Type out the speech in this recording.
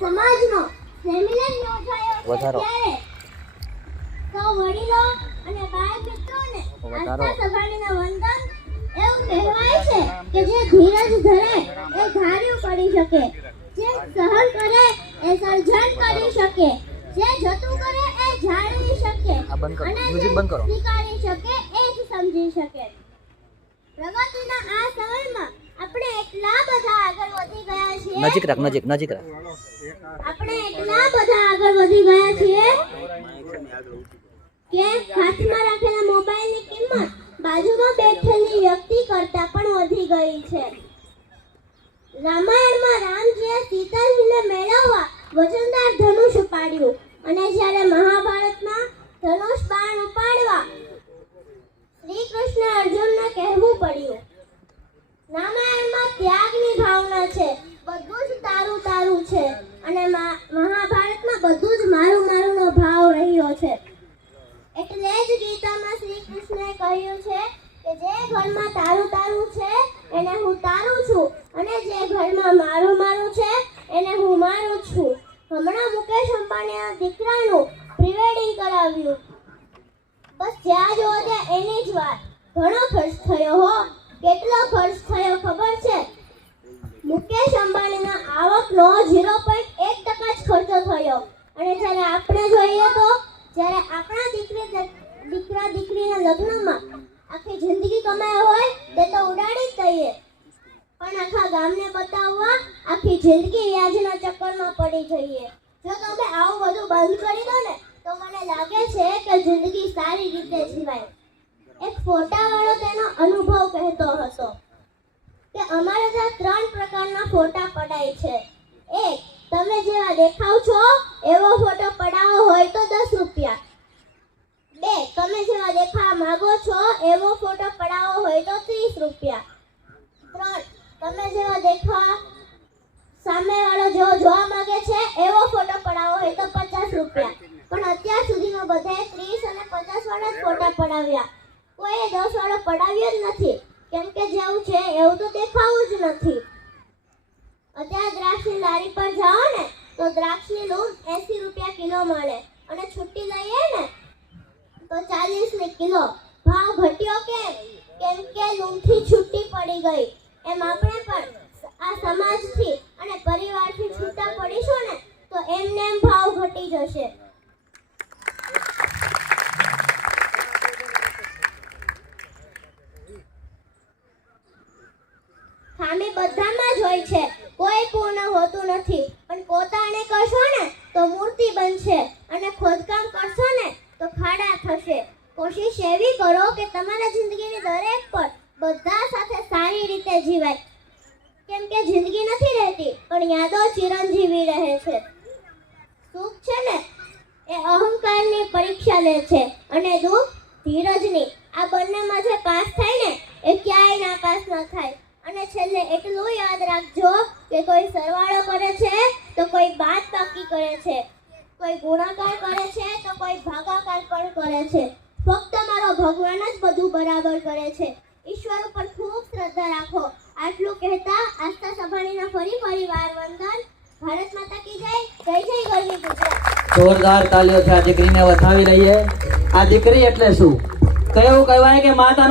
સમાજનો સેમિનાર યોજાયો વધારો. તો વડીલો અને બાળ મિત્રોને આસ્થા સભાનીના વંદન એવું કહેવાય છે કે જે ધીરજ ધરે એ ધાર્યું કરી શકે જે સહન કરે એ સર્જન કરી શકે જે જતું કરે એ જાળવી શકે. અને જે બંધ કરો. સ્વીકારી શકે એ જ સમજી શકે પ્રગતિના આ સમયમાં આપણે એટલા બધા આગળ વધી ગયા છીએ. નજીક રાખ નજીક નજીક રાખ. આપણે એટલા બધા આગળ વધી ગયા છીએ કે હાથમાં રાખેલા મોબાઈલની કિંમત બાજુમાં બેઠેલી વ્યક્તિ કરતા પણ વધી ગઈ છે. રામાયણમાં રામજીએ સીતાજીને મેળવવા વજનદાર ધનુષ ઉપાડ્યું અને જ્યારે મહાભારતમાં ધનુષ બાણ ઉપાડવા શ્રી કૃષ્ણ અર્જુનને કહેવું પડ્યું રામાયણમાં ત્યાગની ભાવના છે બધું જ તારું છે. અને મહાભારતમાં બધું જ મારું મારુંનો ભાવ રહ્યો છે. એટલે જ ગીતામાં શ્રી કૃષ્ણએ કહ્યું છે કે જે ઘરમાં તારું તારું છે, એને હું તારું છું. અને જે ઘરમાં મારું મારું છે, એને હું મારું છું. હમણાં મુકેશ અંબાણીના દીકરાનું પ્રિવેડિંગ કરાવ્યું. બસ જ્યાં જોવો ત્યાં એની જ વાત. ઘણો ખર્ચ થયો હો. કેટલો ખર્ચ થયો ખબર છે? આવકનો 0.1 ટકા જ ખર્ચો થયો. અને જ્યારે આપણે જોઈએ તો, જ્યારે આપણા દીકરી દીકરા દીકરીના લગ્નમાં આખી જિંદગી કમાયા હોય, તે તો ઉડાડી જ દઈએ. પણ આખા ગામને બતાવવા આખી જિંદગી વ્યાજના ચક્કરમાં પડી જઈએ. જો તમે આવું બધું બંધ કરી દો ને, તો મને લાગે છે કે જિંદગી સારી રીતે જીવાય. એક ફોટાવાળો તેનો અનુભવ કહેતો હતો કે અમારે ત્યાં ત્રણ પ્રકારના ફોટા પડાય છે. એક તમે જેવા દેખાવ છો, એવો ફોટો પડાવો હોય તો દસ રૂપિયા. બે, તમે જેવા દેખાવા માંગો છો, એવો ફોટો પડાવો હોય તો ત્રીસ રૂપિયા. ત્રણ, તમે જેવા દેખાવા સામેવાળો જેવો જોવા માંગે છે, એવો ફોટો પડાવો હોય તો પચાસ રૂપિયા. પણ અત્યાર સુધીમાં બધાએ ત્રીસ અને પચાસ વાળા જ ફોટા પડાવ્યા. કોઈએ દસ વાળો પડાવ્યો જ નથી. કેમ કે જેવું છે, એવું તો દેખાવું જ નથી. દ્રાક્ષની પર જાઓ ને, તો દ્રાક્ષની લૂમ એસી રૂપિયા કિલો મળે અને છુટ્ટી લઈએ ને, તો ચાલીસની કિલો. ભાવ ઘટ્યો કેમ? કેમ કે લૂમથી છુટ્ટી પડી ગઈ. એમ આપણે પણ આ સમાજથી અને પરિવારથી છૂટા પડીશું ને, તો એમને એમ ભાવ ઘટી જશે. ખામી બધામાં જ હોય છે. કોઈ પૂર્ણ હોતું નથી. પણ પોતાને કરશો ને, તો મૂર્તિ બનશે. અને ખોદકામ કરશો ને, તો ખાડા થશે. કોશિશ એવી કરો કે તમારા જિંદગીની દરેક પર બધા સાથે સારી રીતે જીવાય. કેમ કે જિંદગી નથી રહેતી, પણ યાદો ચિરંજીવી રહે છે. સુખ છે ને, એ અહંકારની પરીક્ષા લે છે. અને દુઃખ, ધીરજની. આ બંનેમાં જે પાસ થાય ને, એ ક્યાંય ના પાસ ન થાય. એટલું યાદ રાખજો કે કોઈ સરવાળો કરે છે, તો કોઈ બાદ બાકી કરે છે. કોઈ ગુણાકાર કરે છે, તો કોઈ ભાગાકાર પણ કરે છે. ફક્ત મારો ભગવાન જ બધું બરાબર કરે છે. ઈશ્વર ઉપર ખૂબ શ્રદ્ધા રાખો. આટલું કહેતા આસ્થા સભાણીના ફરી પરિવાર વંદન. ભારત માતા કી જય જય જય ગરવી ગુજરાત. જોરદાર તાલીઓથી આ દીકરીને વધાવી લઈએ. આ દીકરી એટલે શું? કયું કહેવાય કે માતા